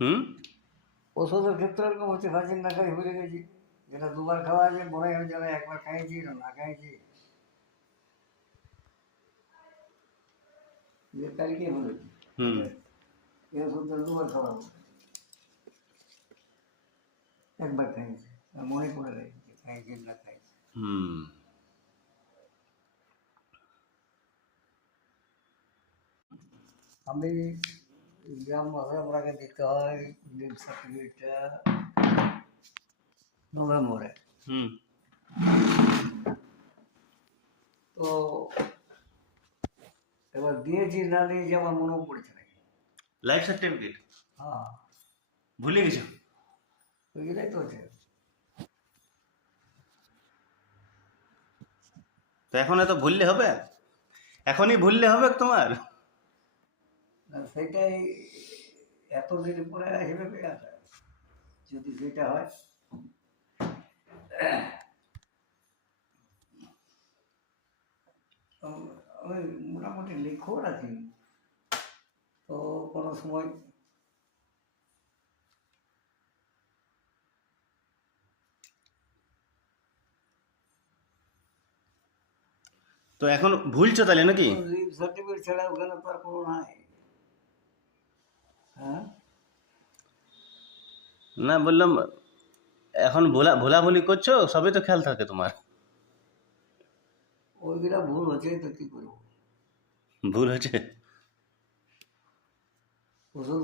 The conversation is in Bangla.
হুম। ওষুধের ক্ষেত্রে এরকম হচ্ছে ভ্যাকসিন না খাই ভুলে গেছি, যেটা দুবার খাওয়া আছে মনে হয় যেন একবার খাইছি না খাইছি, যে কালকে বলেছি হুম। এই ওষুধটা দুবার খাওয়া হবে। একবার খাইছি আর মনে পড়ে গেছে যে খাইছি না খাইছি। হুম। আমি গ্রাম বাসায় আপনাকে দিতে হয় লিভ সার্টিফিকেটটা নভেম্বরে। হুম। তো এবার দিয়েছি না দিয়েছি আমার মনেও পড়েছে নাকি। লাইফ সার্টিফিকেট হ্যাঁ, ভুলে গেছো? ওইটাই তো হচ্ছে। তো এখন এত ভুললে হবে? এখনই ভুললে হবে তোমার? না সেটাই এতদিন পরে আসবে পেয়ারা, যদি সেটা হয়। আমি মোটামুটি লিখেও রাখি, তো কোনো সময় তো এখন ভুলছো তাহলে নাকি? লিভ সার্টিফিকেট ছাড়া ওখানে তো আর কোনো নাই। হ্যাঁ, না, বললাম এখন ভোলাভুলি করছো, সবই তো খেয়াল থাকে তোমার। ওইগুলা ভুল হচ্ছে তো কী করবো। ভুল হচ্ছে। ওষুধ